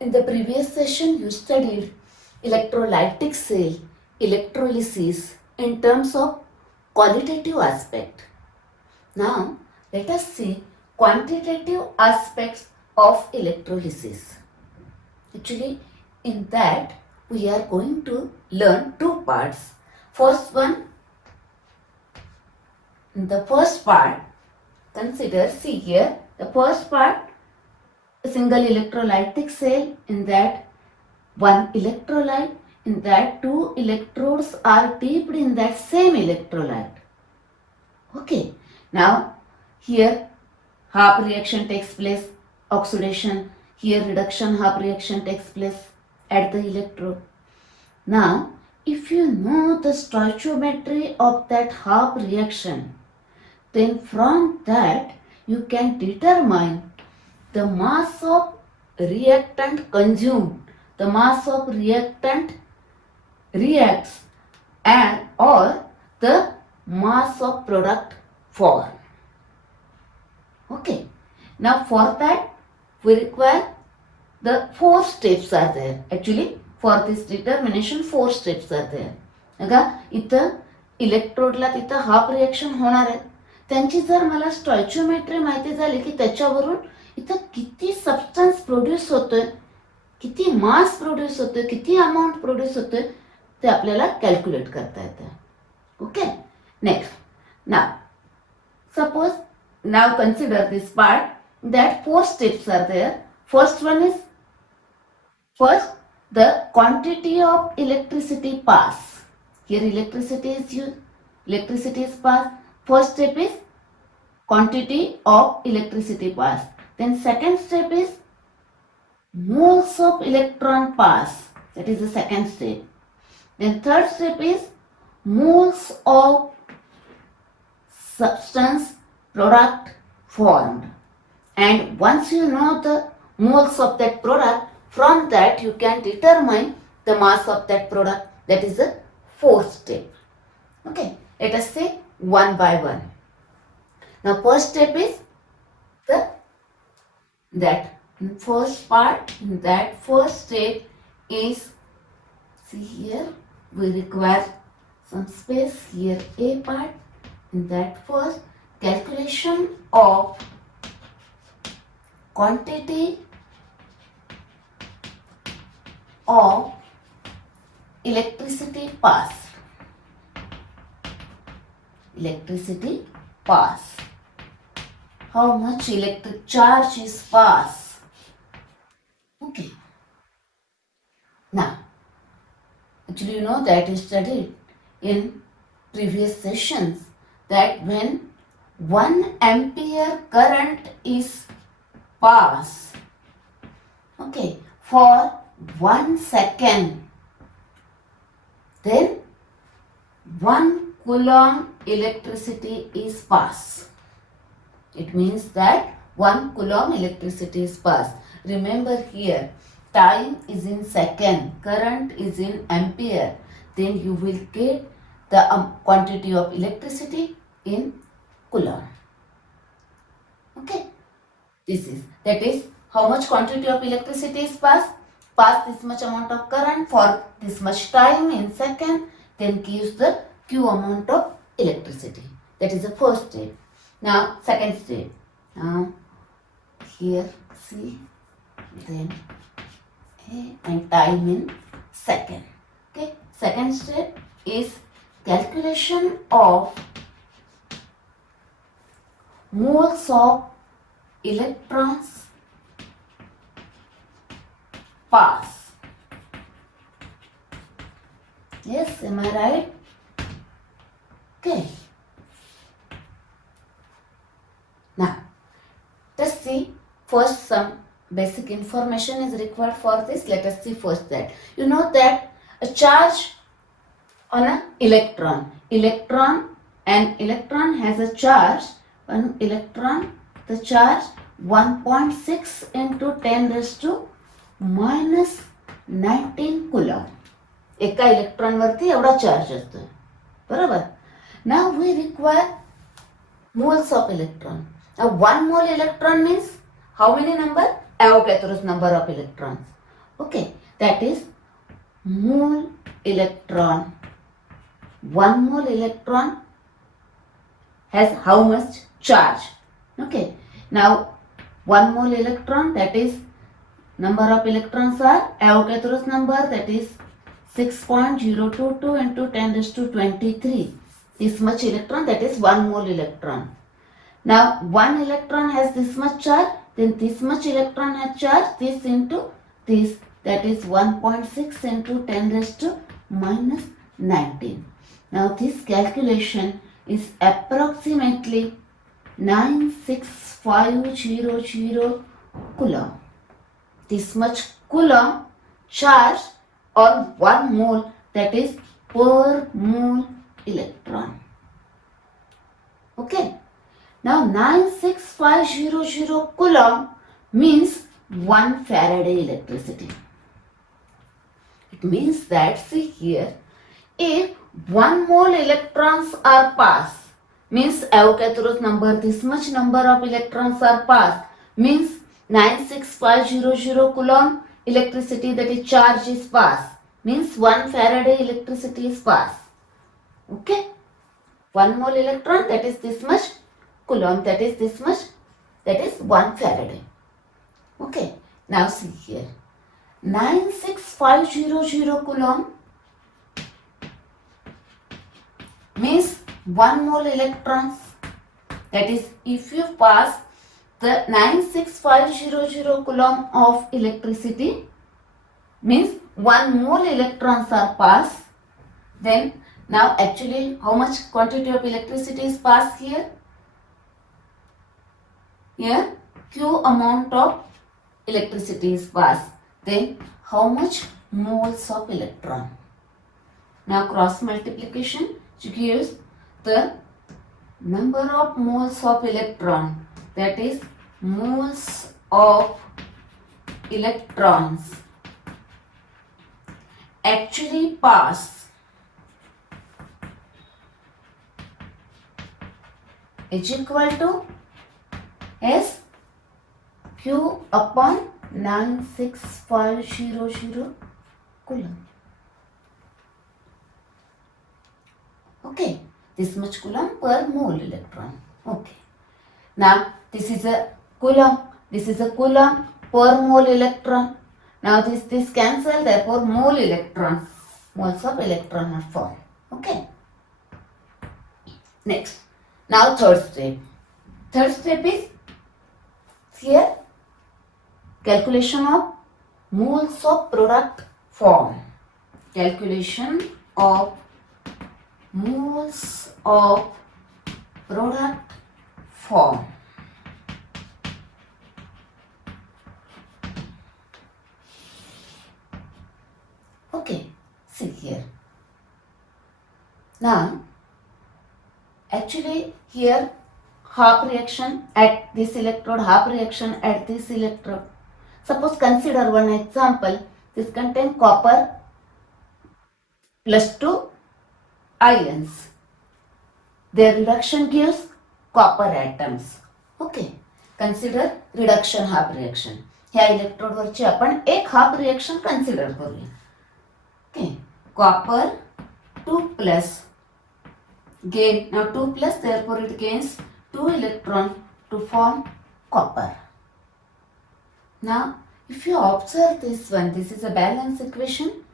In the previous session, you studied electrolytic cell, electrolysis in terms of qualitative aspect. Now, let us see quantitative aspects of electrolysis. Actually, in that, we are going to learn two parts. First one, the first part, consider, see here, the first part, a single electrolytic cell, in that one electrolyte, in that two electrodes are dipped in that same electrolyte. Okay, now here half reaction takes place, oxidation, here reduction half reaction takes place at the electrode. Now, if you know the stoichiometry of that half reaction, then from that you can determine the mass of reactant consumed, the mass of reactant reacts, and or the mass of product formed. Okay. Now for that we require the 4 steps are there. Actually for this determination 4 steps are there. बघा इथं इलेक्ट्रोडला तिथं half reaction होणार आहे. त्यांची जर मला स्टॉइचियोमेट्री माहिती झाली की त्याच्यावरून इथं किती सबस्टन्स प्रोड्यूस होतोय, किती मास प्रोड्यूस होतोय, किती अमाऊंट प्रोड्यूस होतोय ते आपल्याला कॅल्क्युलेट करता येतं. Okay. Next, now suppose now consider this part that 4 steps are there. First one is, first the quantity of electricity pass. Here electricity is used, electricity is passed. First step is quantity of electricity pass. Then second step is moles of electron pass. That is the second step. Then third step is moles of substance product formed, and once you know the moles of that product, from that you can determine the mass of that product. That is the fourth step. Okay, let us say one by one. Now first step is that first part, that first step is, see here we require some space, here A part, in that first calculation of quantity of electricity passed. Electricity pass. How much electric charge is passed? Okay. Now, actually you know that is studied in previous sessions that when 1 ampere current is passed, okay, for 1 second, then 1 coulomb electricity is passed. It means that 1 coulomb electricity is passed. Remember here, time is in second, current is in ampere, then you will get the quantity of electricity in coulomb. Okay, that is how much quantity of electricity is passed this much amount of current for this much time in second, then gives the Q amount of electricity. That is the first step. Now second step, now here see, then A and time in second. Okay, second step is calculation of moles of electrons pass. Yes, am I right? Okay. Now, let's see. First, some basic information is required for this. Let us see first that. You know that a charge on an electron. An electron has a charge. One electron, the charge 1.6 into 10 raised to minus 19 coulomb. एका electron वरती एवढा charge असतो, बरोबर. Now we require moles of electron. Now 1 mole electron means how many number? Avogadro's number of electrons. Okay, that is mole electron. 1 mole electron has how much charge? Okay, now 1 mole electron, that is number of electrons are Avogadro's number, that is 6.022 into 10 raised to 23. This much electron, that is 1 mole electron. Now 1 electron has this much charge, then this much electron has charge, this into this, that is 1.6 into 10 raised to minus 19. Now this calculation is approximately 96500 coulomb. This much coulomb charge on 1 mole, that is per mole electron. Okay. Now 96500 coulomb means 1 Faraday electricity. It means that, see here, if 1 mole electrons are passed, means Avogadro's number, this much number of electrons are passed, means 96500 coulomb electricity, that is charge, is passed, means 1 Faraday electricity is passed. Okay, 1 mole electron, that is this much coulomb, that is this much, that is 1 Faraday. Okay, now see here, 96500 coulomb means 1 mole electrons, that is if you pass the 96500 coulomb of electricity, means 1 mole electrons are passed, then now actually how much quantity of electricity is passed here? Here Q amount of electricity is passed, then how much moles of electron? Now cross multiplication gives the number of moles of electron, that is moles of electrons actually pass is equal to S Q upon 96500 coulomb. Okay, this much coulomb per mole electron. Okay, now this is a coulomb, this is a coulomb per mole electron. Now this cancel, therefore mole electron, moles of electron are formed. Okay, next, now third step. Third step is here calculation of moles of product form. Calculation of moles of product form. Okay, see here. Now, actually here half reaction at this electrode, half reaction at this electrode. Suppose consider one example. This contains copper plus 2 ions. Their reduction gives copper atoms. Okay. Consider reduction half reaction. ह्या electrode वरची आपण एक half reaction consider करूया. Okay, copper 2 plus gain, now 2 plus, therefore it gains 2 electron to form copper. Now if you observe this one, this is a balance equation,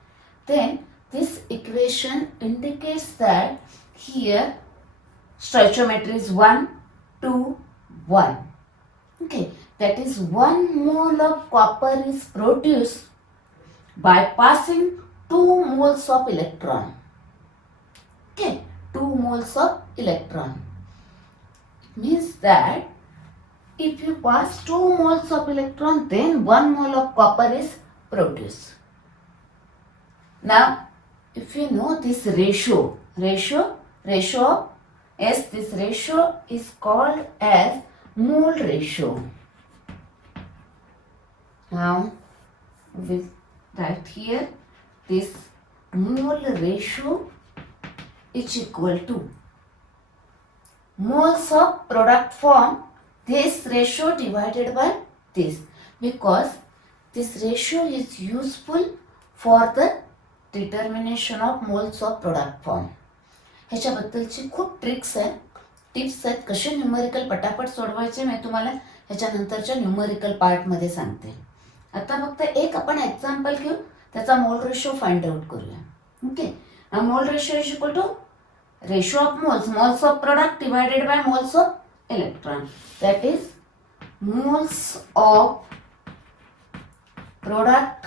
then this equation indicates that here stoichiometry is 1, 2, 1. Okay, that is 1 mole of copper is produced by passing 2 moles of electron. Okay, 2 moles of electron. It means that if you pass 2 moles of electron, then 1 mole of copper is produced. Now, if you know this ratio, this ratio is called as mole ratio. Now, we'll write here this mole ratio is equal to moles of product form, this ratio divided by this, because this ratio is useful for the determination of moles of product form. ह्याच्याबद्दलची खूप tips आहेत कसे numerical पटापट सोडवायचे मी तुम्हाला ह्याच्यानंतरच्या numerical पार्टमध्ये सांगते. आता फक्त एक आपण एक्झाम्पल घेऊ, त्याचा मोल रेशो फाइंड आउट करूया. Okay, mole ratio is equal to ratio of moles of product divided by moles of electron. That is moles of product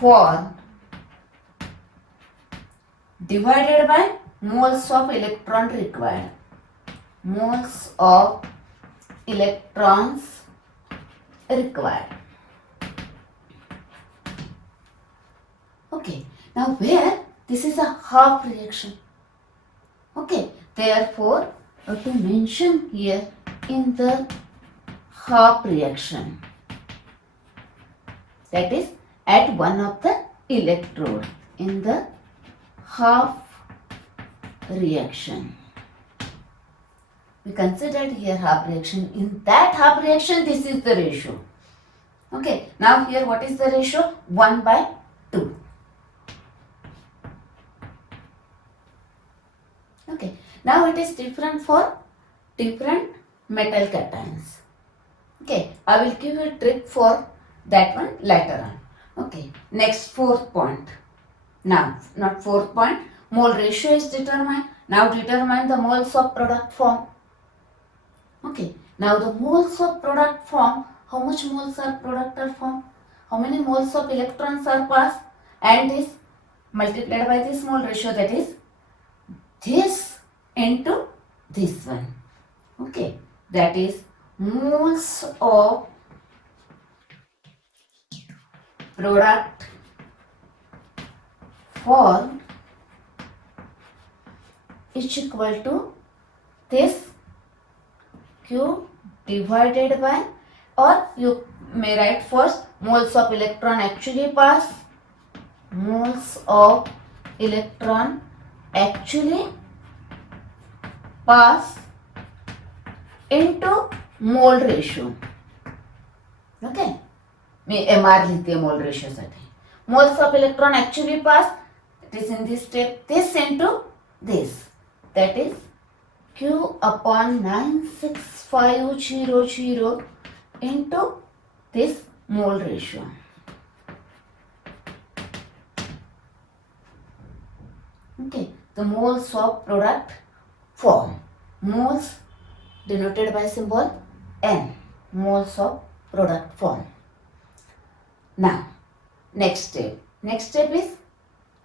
for divided by moles of electron required. Moles of electrons required. Okay, now where this is a half reaction. Okay, therefore to mention here in the half reaction, that is at one of the electrode in the half reaction. We considered here half reaction. In that half reaction, this is the ratio. Okay, now here what is the ratio? 1/2. Okay, now it is different for different metal cations. Okay, I will give you a trick for that one later on. Okay, next fourth point. Now, not fourth point, mole ratio is determined. Now determine the moles of product form. Okay, now the moles of product form, how much moles are product are formed? How many moles of electrons are passed? And this multiplied by this mole ratio, that is this into this one. Okay, that is moles of product form is equal to this Q divided by, or you may write first moles of electron actually pass, moles of electron actually pass into mole ratio. Okay, me MR लिहिते mole ratio साठी. Moles of electron actually pass, it is in this step, this into this, that is Q upon 96500 into this mole ratio. Okay, the moles of product form, moles denoted by symbol N, moles of product form. Now next step is,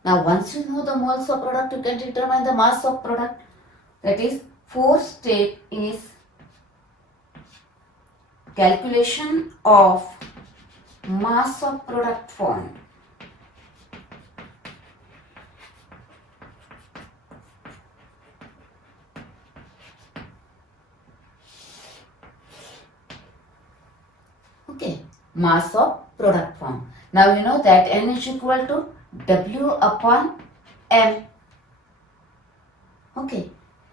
now once you know the moles of product, you can determine the mass of product. That is fourth step is calculation of mass of product form. Okay, mass of product form. Now you know that N is equal to W upon M. Okay,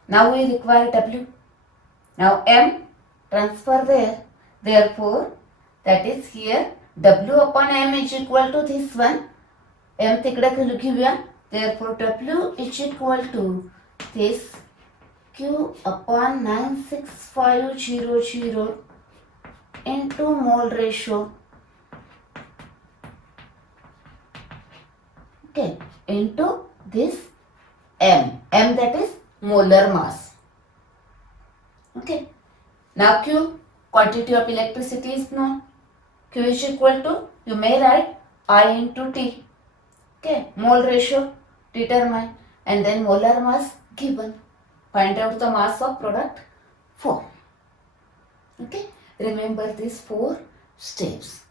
now we require W. Now M transfer there. Therefore, that is here W upon M is equal to this one. M तिकडे घेऊया. Therefore, W is equal to this Q upon 96500 into mole ratio. Okay, into this M that is molar mass. Okay, now Q, quantity of electricity is known. Q is equal to, you may write I into T. Okay, mole ratio determined, and then molar mass given. Find out the mass of product form. Okay, remember these 4 steps.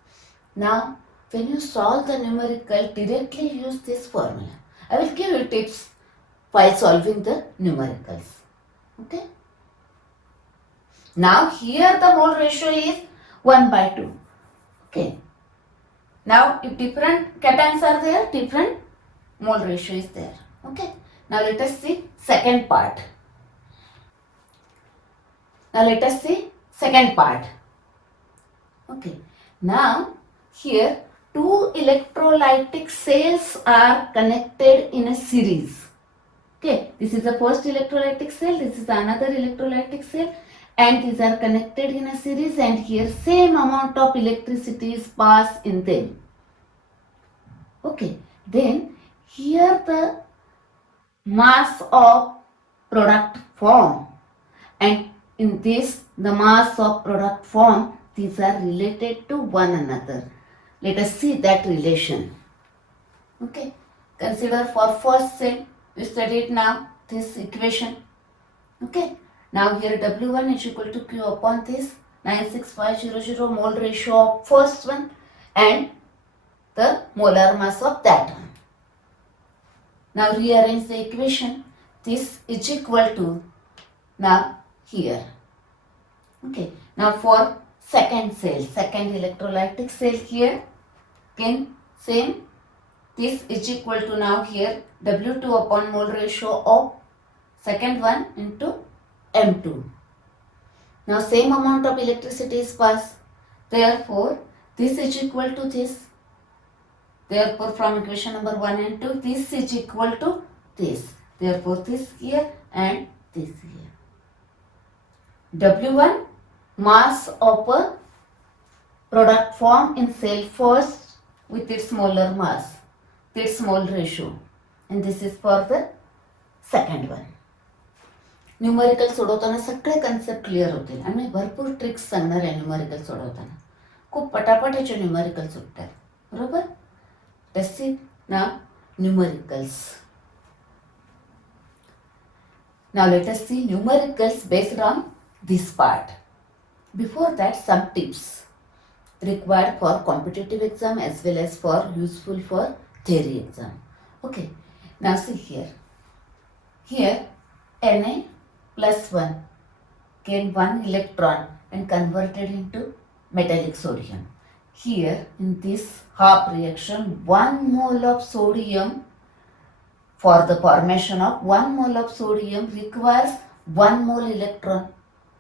Now when you solve the numerical, directly use this formula. I will give you tips while solving the numericals. Okay. Now here the mole ratio is 1/2. Okay. Now if different cations are there, different mole ratio is there. Okay. Now let us see second part. Okay. Now here two electrolytic cells are connected in a series. Okay, this is the first electrolytic cell, this is another electrolytic cell, and these are connected in a series, and here same amount of electricity is passed in them. Okay, then here the mass of product form, and in this the mass of product form, these are related to one another. Let us see that relation. Okay, consider for first cell, we studied now this equation. Okay, now here W1 is equal to Q upon this 96500 mole ratio of first one and the molar mass of that one. Now rearrange the equation. This is equal to now here. Okay, now for second cell, second electrolytic cell here, again same. This is equal to now here W2 upon mole ratio of second one into M2. Now same amount of electricity is passed. Therefore, this is equal to this. Therefore, from equation number 1 and 2, this is equal to this. Therefore, this here and this here. W1 mass of a product formed in cell first with its molar mass, its mole ratio, and this is for the second one. Numerical सोडवताना सगळे concept clear होतील आणि भरपूर tricks सांगणार आहे numerical सोडवताना. खूप पटापट याचे न्यूमरिकल सुटतात, बरोबर. Let's see now numericals. Now let us see numericals based on this part. Before that, some tips required for competitive exam as well as for useful for theory exam. Okay, now see here. Here Na plus 1 gain 1 electron and converted into metallic sodium. Here in this half reaction, 1 mole of sodium, for the formation of 1 mole of sodium requires 1 mole electron.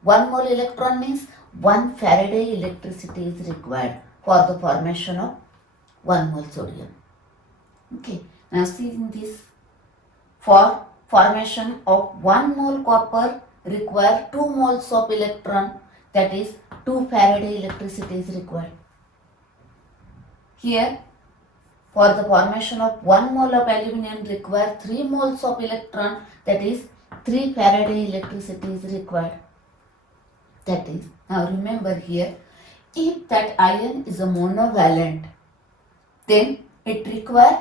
1 mole electron means 1 Faraday electricity is required for the formation of 1 mole sodium. Okay, now see in this, for formation of 1 mole copper require 2 moles of electron, that is 2 Faraday electricity is required. Here, for the formation of 1 mole of aluminum require 3 moles of electron, that is 3 Faraday electricity is required. That is, now remember here, if that ion is a monovalent, then it requires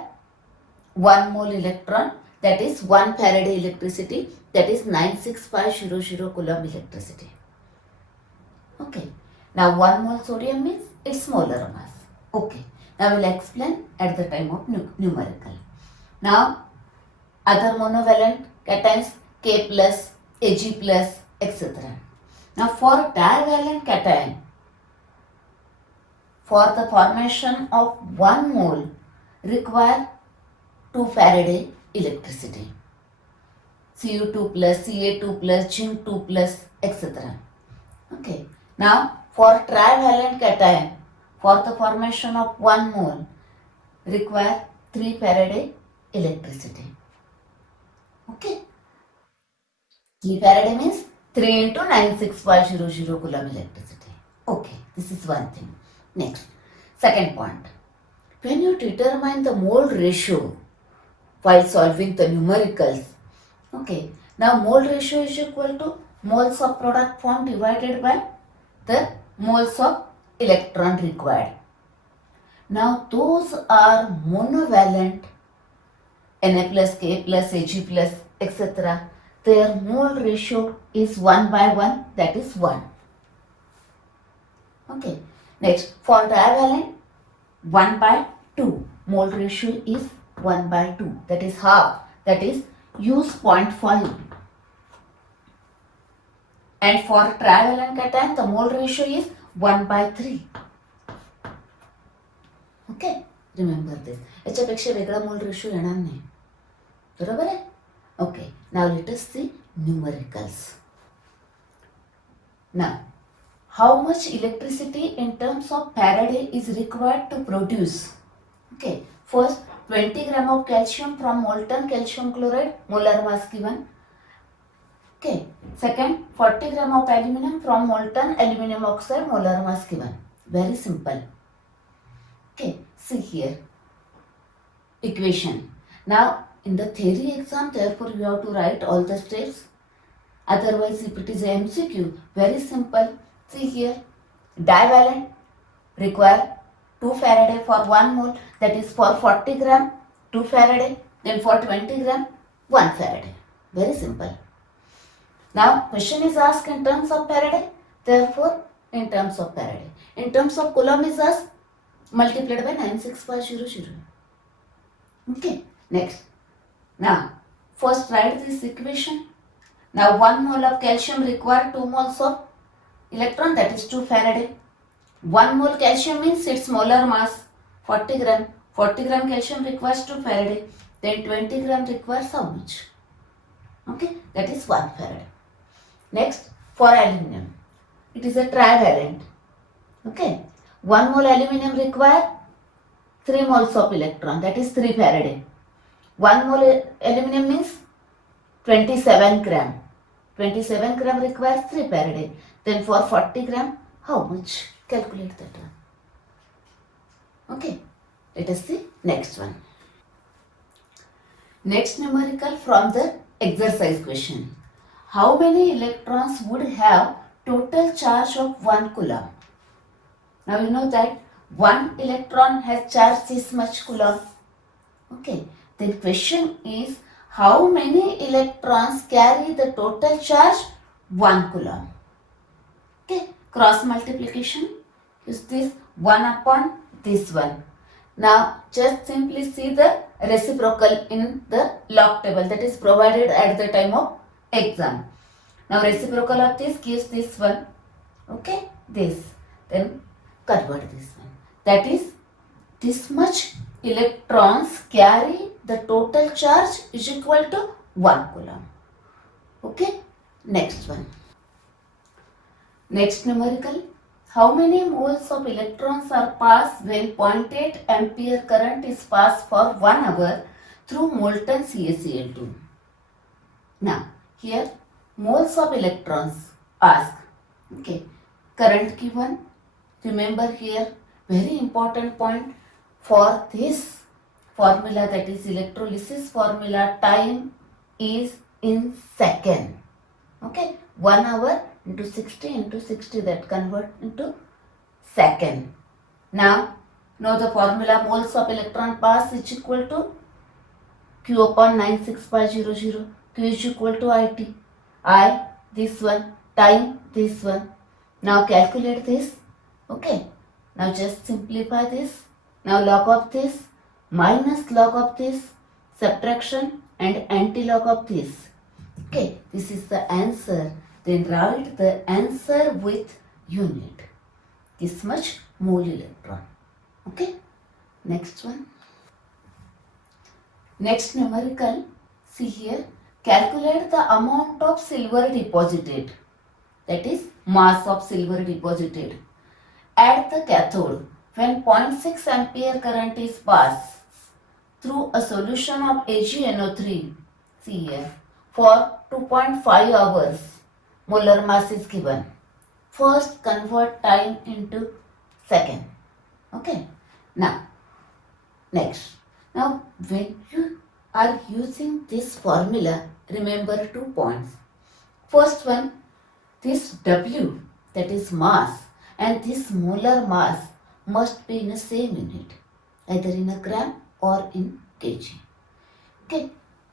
1 mole electron, that is 1 Faraday electricity, that is 96500 coulomb electricity. Okay, now 1 mole sodium means its molar mass. Okay. I will explain at the time of numerical. Now, other monovalent cations K plus, Ag plus, etc. Now, for divalent cation, for the formation of 1 mole require 2 Faraday electricity. Cu2 plus, Ca2 plus, Zinc 2 plus, etc. Okay. Now, for trivalent cation, for the formation of 1 mole require 3 Faraday electricity. Okay. 3 Faraday means 3 into 96500 coulomb electricity. Okay, this is one thing. Next, second point. When you determine the mole ratio while solving the numericals, okay, now mole ratio is equal to moles of product formed divided by the moles of electron required. Now those are monovalent, Na plus, K plus, Ag plus, etc. Their mole ratio is 1 by 1, that is 1. Okay. Next, for divalent, 1 by 2. Mole ratio is 1 by 2, that is half, that is use 0.5. And for trivalent cation, the mole ratio is 1 by 3. Okay, remember this. याच्यापेक्षा वेगळा mole ratio येणार नाही, बरोबर आहे. Okay, now let us see numericals. Now, how much electricity in terms of Faraday is required to produce. Okay, first 20 gram of calcium from molten calcium chloride, molar mass given. Okay, second 40 gram of aluminum from molten aluminum oxide, molar mass given. Very simple. Okay, see here, equation. Now in the theory exam, therefore you have to write all the steps. Otherwise, if it is a MCQ, very simple. See here, divalent require 2 Faraday for 1 mole, that is for 40 gram 2 Faraday, then for 20 gram 1 Faraday. Very simple. Now question is asked in terms of Faraday, therefore in terms of Faraday. In terms of Coulomb is asked, multiplied by 96500. Okay, next. Now first write this equation. Now 1 mole of calcium require 2 moles of electron, that is 2 Faraday. 1 mole calcium means its molar mass 40 gram. 40 gram calcium requires 2 Faraday. Then 20 gram requires how much? Okay, that is 1 Faraday. Next, for aluminum, it is a trivalent. Okay, 1 mole aluminum require 3 moles of electron, that is 3 Faraday. 1 mole aluminum means 27 gram. 27 gram requires 3 Faraday. Then for 40 gram, how much? Calculate that one. Okay, let us see next one. Next numerical from the exercise question. How many electrons would have total charge of 1 coulomb? Now you know that 1 electron has charge this much coulomb. Okay, the question is how many electrons carry the total charge 1 coulomb? Okay, cross multiplication is this 1 upon this one. Now just simply see the reciprocal in the log table that is provided at the time of exam. Now reciprocal of this gives this one. Okay, this. Then convert this one. That is, this much electrons carry the total charge is equal to 1 coulomb. Okay, next one. Next numerical. How many moles of electrons are passed when 0.8 ampere current is passed for 1 hour through molten CaCl2? Now, here moles of electrons asked. Okay, current given. Remember here, very important point for this formula, that is electrolysis formula, time is in second. Okay, 1 hour into 60, that convert into second. Now know the formula, moles of electron pass is equal to Q upon 96500. Q is equal to IT. I this one, time this one. Now calculate this. Okay, now just simplify this. Now log of this minus log of this, subtraction and anti-log of this. Okay, this is the answer. Then write the answer with unit. This much mole electron. Okay, next one. Next numerical, see here, calculate the amount of silver deposited, that is mass of silver deposited at the cathode when 0.6 ampere current is passed through a solution of AgNO3, see here, for 2.5 hours. Molar mass is given. First convert time into second. Okay. Now, next. Now, when you are using this formula, remember 2 points. First one, this W, that is mass, and this molar mass must be in the same unit, either in a gram or in kg. Okay.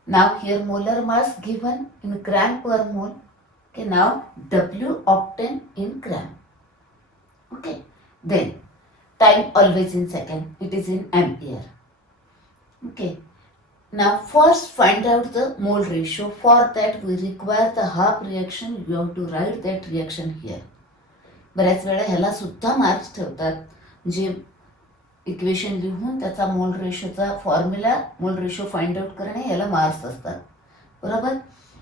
Now here molar mass given in gram per mole. Okay, now W obtained in gram. Okay, then time always in second, it is in ampere. Okay, now first find out the mole ratio. For that we require the half reaction. You have to write that reaction here. बऱ्याच वेळा ह्याला सुद्धा marks ठेवतात, जे equation लिहून त्याचा mole रेशोचा formula, mole ratio find out करणे, याला मार्क्स असतात. बरोबर.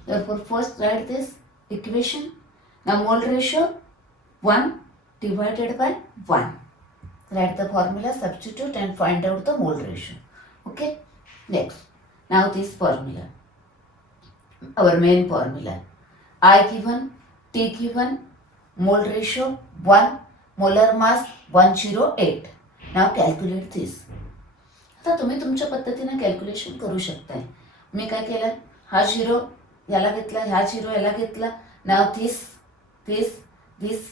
therefore first write this equation. Now mole ratio 1 divided by 1. Write the formula, substitute and find out the mole ratio. Okay. Next. Now this formula. Our main formula. I given, T given, mole ratio 1, molar mass 108. Now calculate this. आता तुम्ही तुमच्या पद्धतीने calculation करू शकताय. मी काय केलं, हा zero याला घेतला, ह्या झिरो याला घेतला. नाव this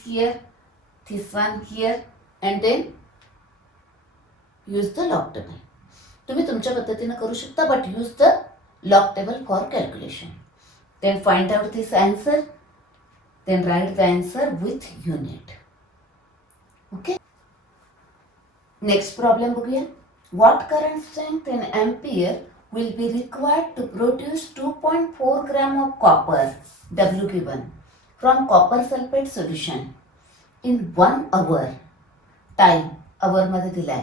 here, this one here and then use the log table. तुम्ही तुमच्या पद्धतीने करू शकता, but use the log table for calculation. Then find out this answer. Then write the answer with unit. Okay. Next problem बघूया. What current strength in ampere will be required to produce 2.4 gram of copper, W given, from copper sulfate solution in 1 hour? Time hour मध्ये दिलाय.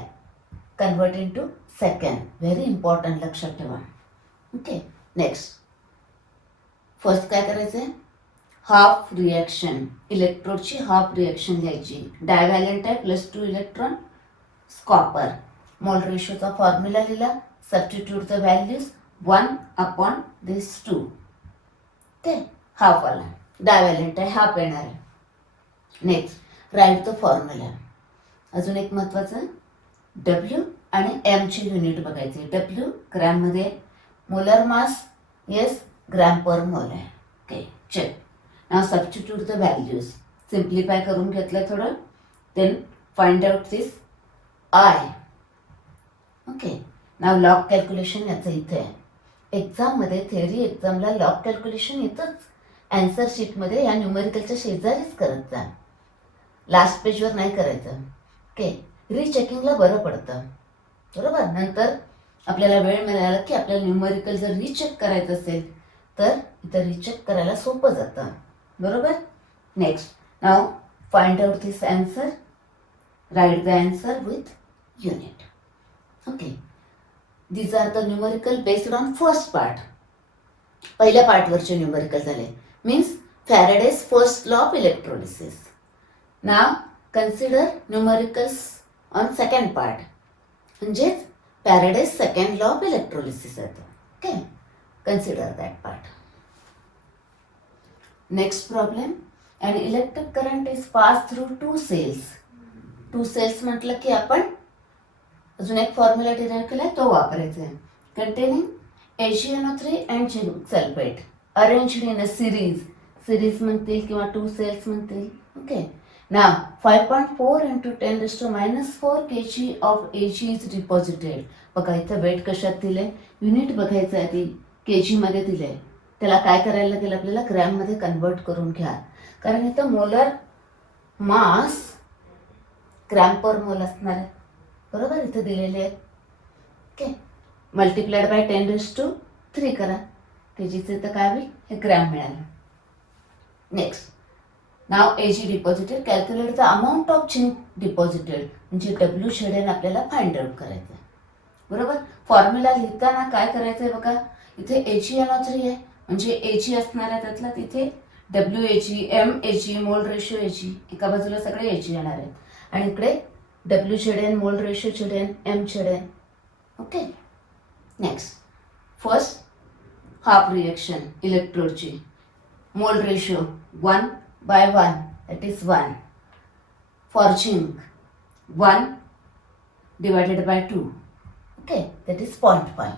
Convert into second. Very important, लक्षात ठेवा. Okay. Next. First काय करायचंय, half reaction, इलेक्ट्रोडची half reaction घ्यायची. Divalent आहे, +2 electron, copper. Mole रेशोचा फॉर्म्युला लिहिला, substitute the values 1/2. Okay, half आला, डायव्हॅलेंट आहे, हाफ येणार आहे. Next write the formula. अजून एक महत्वाचं, डब्ल्यू आणि एम ची युनिट बघायची. डब्ल्यू ग्रॅम मध्ये, molar mass yes gram per mole आहे. Okay, check. Now substitute the values. Simplify करून घेतलं थोडं. Then find out this I. Okay, now log calculation याचं इथे आहे. एक्झाममध्ये, थेअरी एक्झामला लॉग कॅल्क्युलेशन येतच. आन्सर शीटमध्ये या न्यूमेरिकलच्या शेजारीच करत जा, लास्ट पेजवर नाही करायचं. ओके, रिचेकिंगला बरं पडतं, बरोबर. नंतर आपल्याला वेळ मिळाला की आपल्याला न्यूमेरिकल जर रिचेक करायचं असेल तर इथं रिचेक करायला सोपं जातं, बरोबर. Next, now find out this answer. Write the answer with unit. Okay, these are the numerical based on first part. पहिल्या पार्टवरचे न्यूमेरिकल झाले. Means Faraday's first law of electrolysis. Now consider numericals on second part, म्हणजेच Faraday's second law of electrolysis येतो. Okay, consider that part. Next problem, an electric current is passed through two cells. Two cells म्हटलं की आपण अजून एक formula derive केलाय, तो वापरायचा आहे. containing AgNO3 and zinc sulfate arranged in a series म्हणतील किंवा two cells म्हणतील. Okay, now 5.4 into 10⁻⁻4 kg of Ag is deposited. बघा इथं वेट कशात दिले, युनिट बघायचं आहे आधी. केजी मध्ये दिले, त्याला काय करायला लागेल, आपल्याला ग्रॅम मध्ये कन्वर्ट करून घ्या. कारण इथं मोलर मास ग्रॅम पर मोल असणार आहे, बरोबर. इथं दिलेले आहेत. ओके, मल्टिप्लाइड बाय 10⁻³ करा. केजीचे तर काय होईल, हे ग्रॅम मिळालं. Next, now AG deposited. Calculate the amount of zinc deposited, म्हणजे डब्ल्यू शेडेन आपल्याला फाइंड आउट करायचं आहे, बरोबर. फॉर्म्युला लिहिताना काय करायचं आहे बघा, इथे AgNO3 आहे, म्हणजे Ag असणार आहे त्यातला. तिथे WAg, MAg, mole ratio Ag, एका बाजूला सगळे Ag येणार आहेत. आणि इकडे W छेडेन, मोल रेशो छेडेन, M छेडेन. Okay, next, first half reaction इलेक्ट्रोडची. Mole ratio 1/1, that is 1. For zinc 1 divided by 2. Okay, that is 0.5.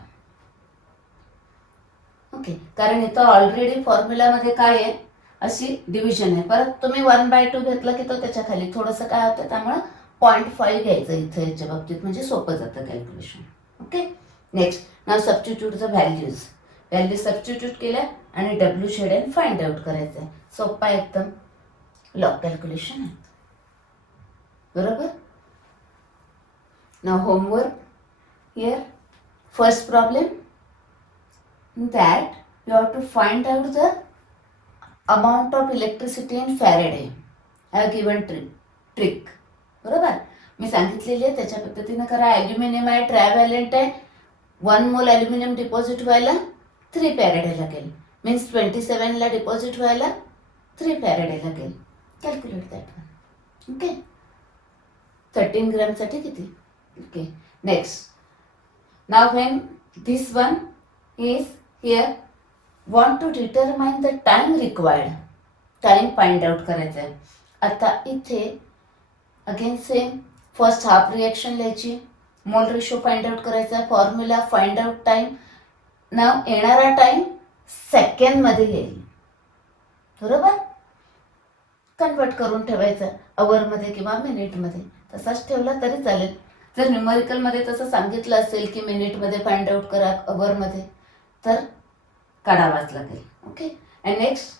Okay, कारण इथं ऑलरेडी फॉर्म्युलामध्ये काय आहे, अशी डिव्हिजन आहे. परत तुम्ही 1/2 घेतलं की तो त्याच्या खाली थोडंसं काय होतं, त्यामुळे 0.5 घ्यायचं इथं याच्या बाबतीत, म्हणजे सोपं जातं calculation. Okay, next, now substitute the values. Value substitute केल्या आणि डब्ल्यू शेडेन फाइंड आउट करायचं आहे. सोपा एकदम लॉग कॅल्क्युलेशन आहे, बरोबर. Now homework here. First problem, that you have to find out the amount of electricity in Faraday. I have given trick, बरोबर. मी सांगितलेली आहे त्याच्या पद्धतीने करा. ॲल्युमिनियम आहे, ट्रायव्हॅलेंट आहे, 1 मोल ॲल्युमिनियम डिपॉझिट व्हायला 3 फॅरेडे लागेल. मीन्स 27 ला डिपॉझिट व्हायला 3 फॅरेडे लागेल. Calculate that one. ओके 13 ग्रॅमसाठी किती okay next now when this one is here want to determine the time required time find out करायचा आहे आता इथे again same first half reaction लिहायची मोल रेशो फाइंड आउट करायचा formula find out time now येणारा time सेकंडमध्ये येईल बरोबर convert करून ठेवायचं अवरमध्ये किंवा मिनिटमध्ये तसाच ठेवला तरी चालेल जर न्यूमरिकलमध्ये तसं सांगितलं असेल की मिनिटमध्ये फाइंड आउट करा अवरमध्ये तर काढावाच लागेल ओके अँड नेक्स्ट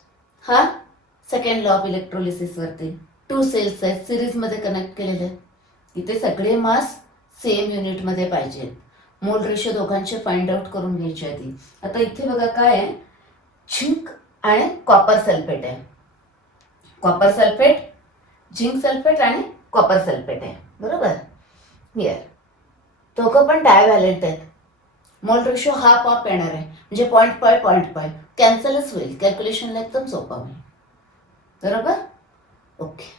हा सेकंड लॉ ऑफ इलेक्ट्रोलिसिसवरती 2 सेल्स आहेत सिरीजमध्ये कनेक्ट केलेले आहेत इथे सगळे मास सेम युनिटमध्ये पाहिजेत मोल रेशो दोघांचे फाइंड आउट करून घ्यायचे आधी आता इथे बघा काय आहे झिंक आणि कॉपर सल्फेट आहे कॉपर सल्फेट झिंक सल्फेट आणि कॉपर सल्फेट आहे बरोबर हिअर दोघं पण डायव्हॅलेंट आहेत मोल रेशो हाफ ऑफ येणार आहे म्हणजे 0.5 कॅन्सलच होईल कॅल्क्युलेशनला एकदम सोपा होईल बरोबर ओके